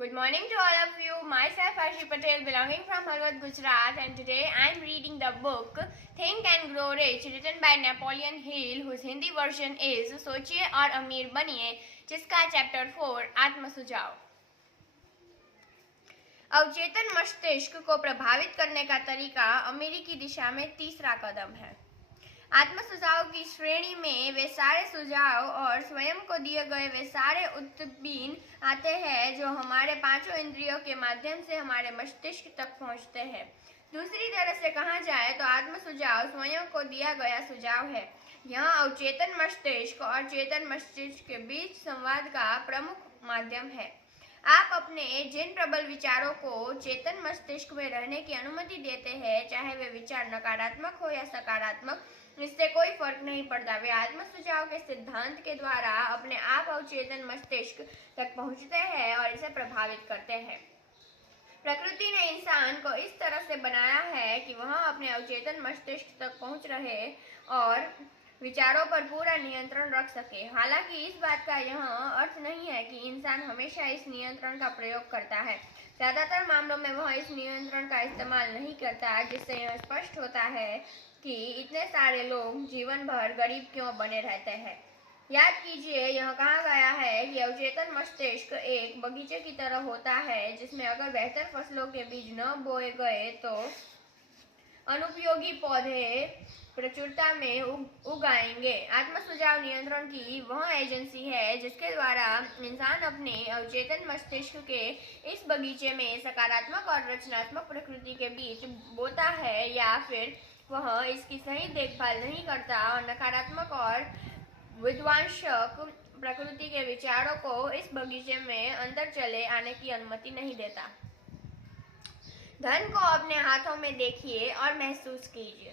Good morning to all of you. Myself Arshi Patel belonging from Halwat, Gujarat, and today I am reading the book Think and Grow Rich written by Napoleon Hill, whose Hindi version is सोचिए और अमीर बनिए, जिसका chapter 4 आत्म सुझाव। अवचेतन मस्तिष्क को प्रभावित करने का तरीका अमीरी की दिशा में तीसरा कदम है। आत्म सुझाव की श्रेणी में वे सारे सुझाव और स्वयं को दिए गए वे सारे उत्तबीन आते हैं जो हमारे पांचों इंद्रियों के माध्यम से हमारे मस्तिष्क तक पहुंचते हैं। दूसरी तरह से कहा जाए तो आत्म सुझाव स्वयं को दिया गया सुझाव है। यह अवचेतन मस्तिष्क और चेतन मस्तिष्क के बीच संवाद का प्रमुख माध्यम है। आप अपने जिन प्रबल विचारों को चेतन मस्तिष्क में रहने की अनुमति देते हैं, चाहे वे विचार नकारात्मक हो या सकारात्मक, इससे कोई फर्क नहीं पड़ता। वे आत्म सुझाव के सिद्धांत के द्वारा अपने आप अवचेतन मस्तिष्क तक पहुंचते हैं और इसे प्रभावित करते हैं। प्रकृति ने इंसान को इस तरह से बनाया है कि वह अपने अवचेतन मस्तिष्क तक पहुंच रहे और विचारों पर पूरा नियंत्रण रख सके। हालांकि इस बात का यह अर्थ नहीं है कि इंसान हमेशा इस नियंत्रण का प्रयोग करता है। ज्यादातर मामलों में वह इस नियंत्रण का इस्तेमाल नहीं करता, जिससे यह स्पष्ट होता है कि इतने सारे लोग जीवन भर गरीब क्यों बने रहते हैं। याद कीजिए, यह कहा गया है कि अवचेतन मस्तिष्क एक बगीचे की तरह होता है, जिसमें अगर बेहतर फसलों के बीज न बोए गए तो अनुपयोगी पौधे प्रचुरता में उगाएंगे। आत्म सुझाव नियंत्रण की वह एजेंसी है जिसके द्वारा इंसान अपने अवचेतन मस्तिष्क के इस बगीचे में सकारात्मक और रचनात्मक प्रकृति के बीज बोता है, या फिर वह इसकी सही देखभाल नहीं करता और नकारात्मक और विध्वंसक प्रकृति के विचारों को इस बगीचे में अंदर चले आने की अनुमति नहीं देता। धन को अपने हाथों में देखिए और महसूस कीजिए।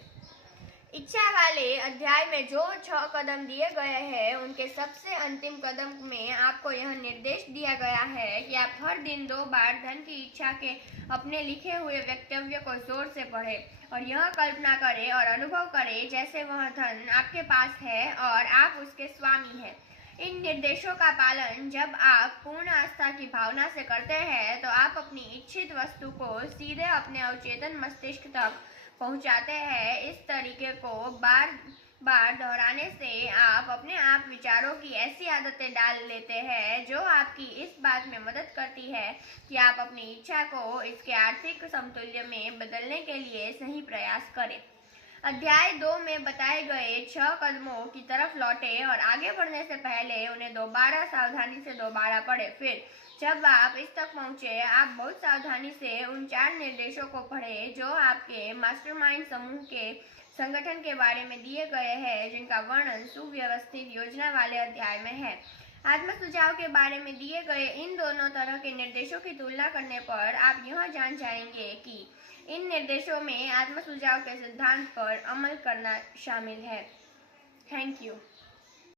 इच्छा वाले अध्याय में जो 6 कदम दिए गए हैं, उनके सबसे अंतिम कदम में आपको यह निर्देश दिया गया है कि आप हर दिन 2 बार धन की इच्छा के अपने लिखे हुए वक्तव्य को जोर से पढ़ें और यह कल्पना करें और अनुभव करें जैसे वह धन आपके पास है और आप उसके स्वामी हैं। इन निर्देशों का पालन जब आप पूर्ण आस्था की भावना से करते हैं तो आप अपनी इच्छित वस्तु को सीधे अपने अवचेतन मस्तिष्क तक पहुंचाते हैं। इस तरीके को बार बार दोहराने से आप अपने आप विचारों की ऐसी आदतें डाल लेते हैं जो आपकी इस बात में मदद करती है कि आप अपनी इच्छा को इसके आर्थिक समतुल्य में बदलने के लिए सही प्रयास करें। अध्याय 2 में बताए गए 6 कदमों की तरफ लौटे और आगे बढ़ने से पहले उन्हें दोबारा सावधानी से दोबारा पढ़ें। फिर जब आप इस तक पहुंचे, आप बहुत सावधानी से उन 4 निर्देशों को पढ़ें जो आपके मास्टरमाइंड समूह के संगठन के बारे में दिए गए हैं, जिनका वर्णन सुव्यवस्थित योजना वाले अध्याय में है। आत्म सुझाव के बारे में दिए गए इन दोनों तरह के निर्देशों की तुलना करने पर आप यह जान जाएंगे कि इन निर्देशों में आत्म सुझाव के सिद्धांत पर अमल करना शामिल है। Thank you.